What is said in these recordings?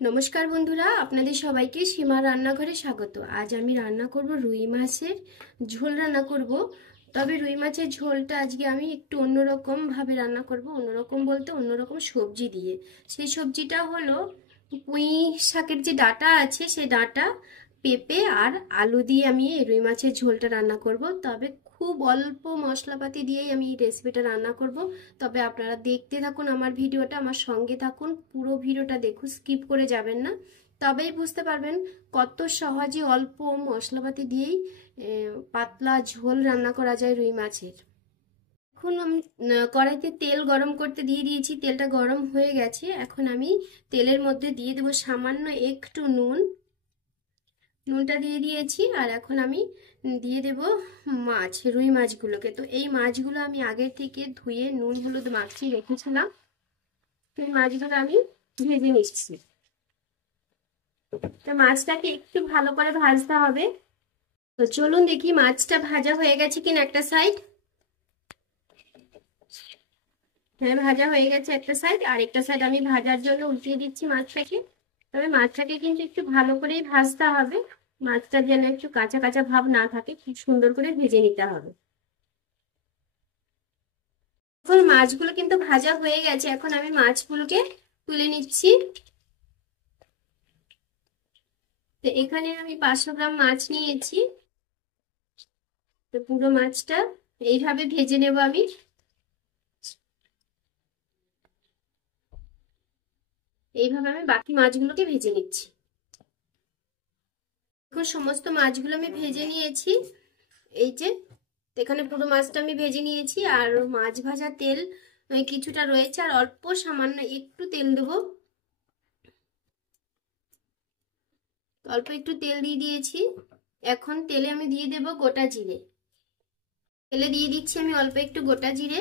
নমস্কার বন্ধুরা, আপনাদের সবাইকে সীমা রান্নাঘরে স্বাগত। আজ আমি রান্না করব রুই মাছের ঝোল রান্না করব। তবে রুই মাছের ঝোলটা আজকে আমি একটু অন্যরকম ভাবে রান্না করব। অন্যরকম বলতে অন্যরকম সবজি দিয়ে। সেই সবজিটা হলো পুঁই শাকের যে ডাঁটা আছে সেই ডাঁটা, পেঁপে আর আলু দিয়ে আমি এই রুই মাছের ঝোলটা রান্না করব। তবে খুব অল্প মশলাপাতি দিয়েই আমি এই রেসিপিটা রান্না করব। তবে আপনারা দেখতে থাকুন আমার ভিডিওটা, আমার সঙ্গে থাকুন, পুরো ভিডিওটা দেখুন, স্কিপ করে যাবেন না। তবেই বুঝতে পারবেন কত সহজে অল্প মশলাপাতি দিয়েই পাতলা ঝোল রান্না করা যায় রুই মাছের। এখন আমি কড়াইতে তেল গরম করতে দিয়ে দিয়েছি। তেলটা গরম হয়ে গেছে। এখন আমি তেলের মধ্যে দিয়ে দেবো সামান্য একটু নুনটা দিয়ে দিয়েছি। আর এখন আমি দিয়ে দেব মাছ, রুই মাছগুলোকে। তো এই মাছগুলো আমি আগের থেকে ধুয়ে নুন হলুদ মাখিয়ে রেখেছিলাম। এই মাছগুলো আমি ভেজে নিচ্ছি। তো মাছটাকে একটু ভালো করে ভাজতে হবে। তো চলুন দেখি মাছটা ভাজা হয়ে গেছে কিনা একটা সাইড। হ্যাঁ, ভাজা হয়ে গেছে একটা সাইড। আর একটা সাইড আমি ভাজার জন্য উল্টিয়ে দিচ্ছি মাছটাকে। তবে মাছটাকে কিন্তু একটু ভালো করেই ভাজতে হবে। মাছটা যেন একটু কাঁচা কাঁচা ভাব না থাকে, খুব সুন্দর করে ভেজে নিতে হবে। এখন মাছগুলো কিন্তু ভাজা হয়ে গেছে। এখন আমি মাছগুলোকে তুলে নিচ্ছি। তো এখানে আমি 500 গ্রাম মাছ নিয়েছি। তো পুরো মাছটা এইভাবে ভেজে নেব আমি। এইভাবে আমি বাকি মাছগুলোকে ভেজে নিচ্ছি। এখন সমস্ত মাছগুলো আমি ভেজে নিয়েছি। এই যে এখানে পুরো মাছটা আমি ভেজে নিয়েছি। আর মাছ ভাজা তেল কিছুটা রয়েছে, আর অল্প সামান্য একটু তেল দেবো। অল্প একটু তেল দিয়ে দিয়েছি। এখন তেলে আমি দিয়ে দেব গোটা জিরে। তেলে দিয়ে দিচ্ছি আমি অল্প একটু গোটা জিরে।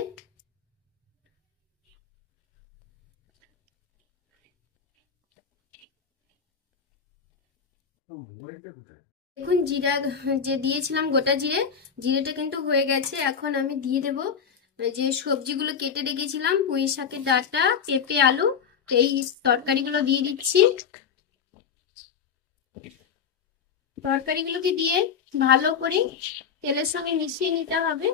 দেখুন জিরা যে দিয়েছিলাম গোটা জিরে, জিরেটা কিন্তু হয়ে গেছে। এখন আমি দিয়ে দেব যে সবজিগুলো কেটে রেখেছিলাম, পুঁই শাকের ডাঁটা, পেঁপে, আলু। এই তরকারিগুলো দিয়ে দিচ্ছি। তরকারিগুলোকে দিয়ে ভালো করে তেলের সঙ্গে মিশিয়ে নিতে হবে।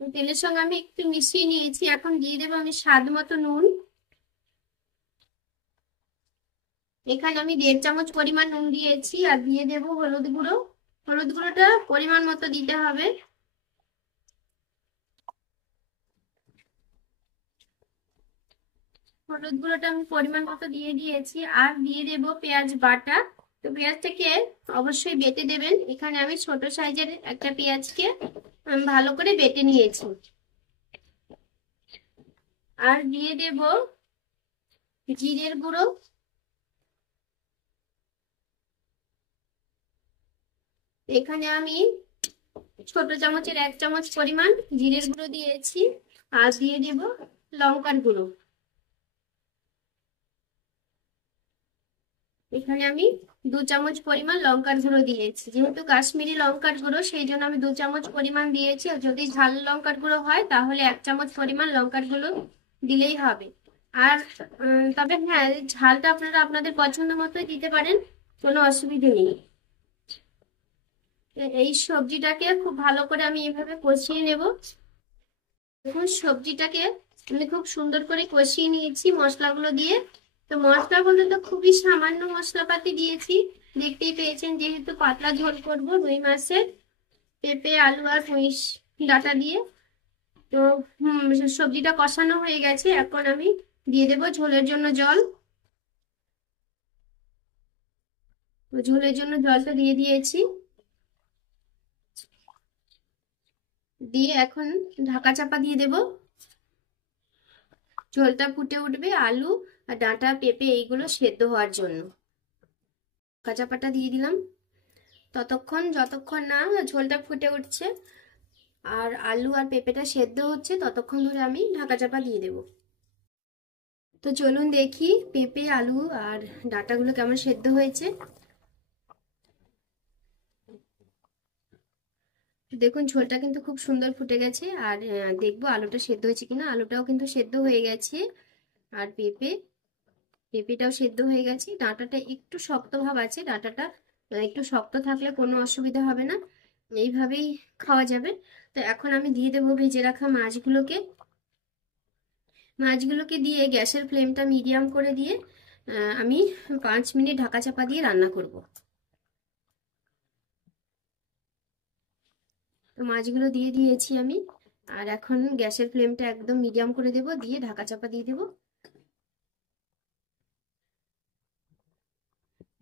তেলের সঙ্গে আমি একটু মিশিয়ে নিয়েছি। এখন দিয়ে দেবো আমি স্বাদ মতো নুন। এখানে আমি 1.5 চামচ পরিমাণ নুন দিয়েছি। আর দিয়ে দেবো হলুদ গুঁড়ো। হলুদ গুঁড়োটা পরিমাণ মতো দিতে হবে। হলুদ গুঁড়োটা আমি পরিমাণ মতো দিয়ে দিয়েছি। আর দিয়ে দেব পেঁয়াজ বাটা। তো পেঁয়াজটাকে অবশ্যই বেটে দেবেন। এখানে আমি ছোট সাইজের একটা পেঁয়াজকে ভালো করে বেটে নিয়েছি। আর দিয়ে দেব জিরের গুঁড়ো। এখানে আমি ছোট চামচের 1 চামচ পরিমাণ জিরের গুঁড়ো দিয়েছি। আর দিয়ে দেব লঙ্কার গুঁড়ো। এখানে আমি 2 চামচ পরিমাণ লঙ্কার গুঁড়ো দিয়েছি। যেহেতু কাশ্মীরি লঙ্কার গুঁড়ো সেই জন্য আমি 2 চামচ পরিমাণ দিয়েছি। আর যদি ঝাল লঙ্কার গুঁড়ো হয় তাহলে 1 চামচ পরিমাণ লঙ্কার গুঁড়ো দিলেই হবে। আর তবে হ্যাঁ, ঝালটা আপনারা আপনাদের পছন্দ মতোই দিতে পারেন, কোনো অসুবিধে নেই। এই সবজিটাকে খুব ভালো করে আমি এভাবে কষিয়ে নেব। দেখুন সবজিটাকে আমি খুব সুন্দর করে কষিয়ে নিয়েছি মশলাগুলো দিয়ে। তো মশলাগুলো তো খুবই সামান্য মশলাপাতি দিয়েছি, দেখতেই পেয়েছেন। যেহেতু পাতলা ঝোল করবো রুই মাছের, পেঁপে, আলু আর পুঁই ডাঁটা দিয়ে। তো সবজিটা কষানো হয়ে গেছে। এখন আমি দিয়ে দেবো ঝোলের জন্য জল। ঝোলের জন্য জলটা দিয়ে দিয়েছি। দিয়ে এখন ঢাকা চাপা দিয়ে দেবো। ঝোলটা ফুটে উঠবে আলু আর ডাঁটা, পেঁপে এইগুলো সেদ্ধ হওয়ার জন্য। ঢাকা চাপাটা দিয়ে দিলাম। যতক্ষণ না ঝোলটা ফুটে উঠছে আর আলু আর পেঁপেটা সেদ্ধ হচ্ছে, ততক্ষণ ধরে আমি ঢাকা চাপা দিয়ে দেব। তো চলুন দেখি পেঁপে, আলু আর ডাঁটাগুলো কেমন সেদ্ধ হয়েছে। দেখুন ঝোলটা কিন্তু খুব সুন্দর ফুটে গেছে। আর দেখবো আলুটা সেদ্ধ হয়েছে কিনা। আলুটাও কিন্তু সেদ্ধ হয়ে গেছে। আর পেঁপেটাও সেদ্ধ হয়ে গেছে। ডাঁটাটা একটু শক্ত ভাব আছে। ডাঁটাটা একটু শক্ত থাকলে কোনো অসুবিধা হবে না, এইভাবেই খাওয়া যাবে। তো এখন আমি দিয়ে দেবো ভেজে রাখা মাছগুলোকে দিয়ে গ্যাসের ফ্লেমটা মিডিয়াম করে দিয়ে আমি 5 মিনিট ঢাকা চাপা দিয়ে রান্না করব। তো মাছগুলো দিয়ে দিয়েছি আমি। আর এখন গ্যাসের ফ্লেমটা একদম মিডিয়াম করে দেব, দিয়ে ঢাকা চাপা দিয়ে দেব।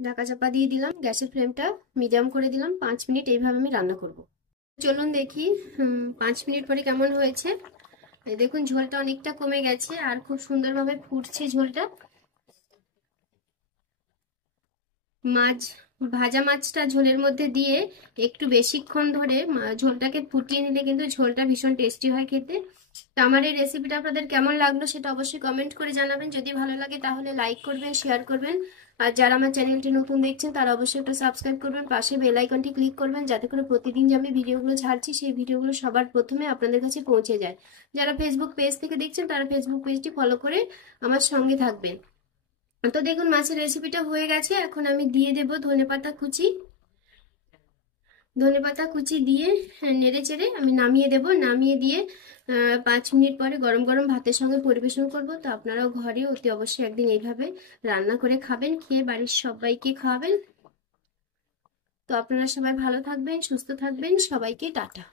ঢাকা চাপা দিয়ে দিলাম, গ্যাসের ফ্লেমটা মিডিয়াম করে দিলাম। 5 মিনিট এইভাবে আমি রান্না করব। চলুন দেখি 5 মিনিট পরে কেমন হয়েছে। দেখুন ঝোলটা অনেকটা কমে গেছে আর খুব সুন্দরভাবে ফুটছে ঝোলটা। মাছ ভাজা মাছটা ঝোলের মধ্যে দিয়ে একটু বেশিক্ষণ ধরে ঝোলটাকে ফুটিয়ে নিলে কিন্তু ঝোলটা ভীষণ টেস্টি হয় খেতে। তো আমার এই রেসিপিটা আপনাদের কেমন লাগলো সেটা অবশ্যই কমেন্ট করে জানাবেন। যদি ভালো লাগে তাহলে লাইক করবেন, শেয়ার করবেন। আর যারা আমার চ্যানেলটি নতুন দেখছেন তারা অবশ্যই একটু সাবস্ক্রাইব করবেন, পাশে বেল আইকনটি ক্লিক করবেন, যাতে করে প্রতিদিন যে আমি ভিডিওগুলো ছাড়ছি সেই ভিডিওগুলো সবার প্রথমে আপনাদের কাছে পৌঁছে যায়। যারা ফেসবুক পেজ থেকে দেখছেন তারা ফেসবুক পেজটি ফলো করে আমার সঙ্গে থাকবেন। তো দেখুন মাছের রেসিপিটা হয়ে গেছে। এখন আমি দিয়ে দেব ধনেপাতা কুচি। ধনেপাতা কুচি দিয়ে নেড়ে চেড়ে আমি নামিয়ে দেব। নামিয়ে দিয়ে 5 মিনিট পরে গরম গরম ভাতের সঙ্গে পরিবেশন করব। তো আপনারাও ঘরে অতি অবশ্যই একদিন এইভাবে রান্না করে খাবেন, খেয়ে বাড়ির সবাইকে খাওয়াবেন। তো আপনারা সবাই ভালো থাকবেন, সুস্থ থাকবেন। সবাইকে টাটা।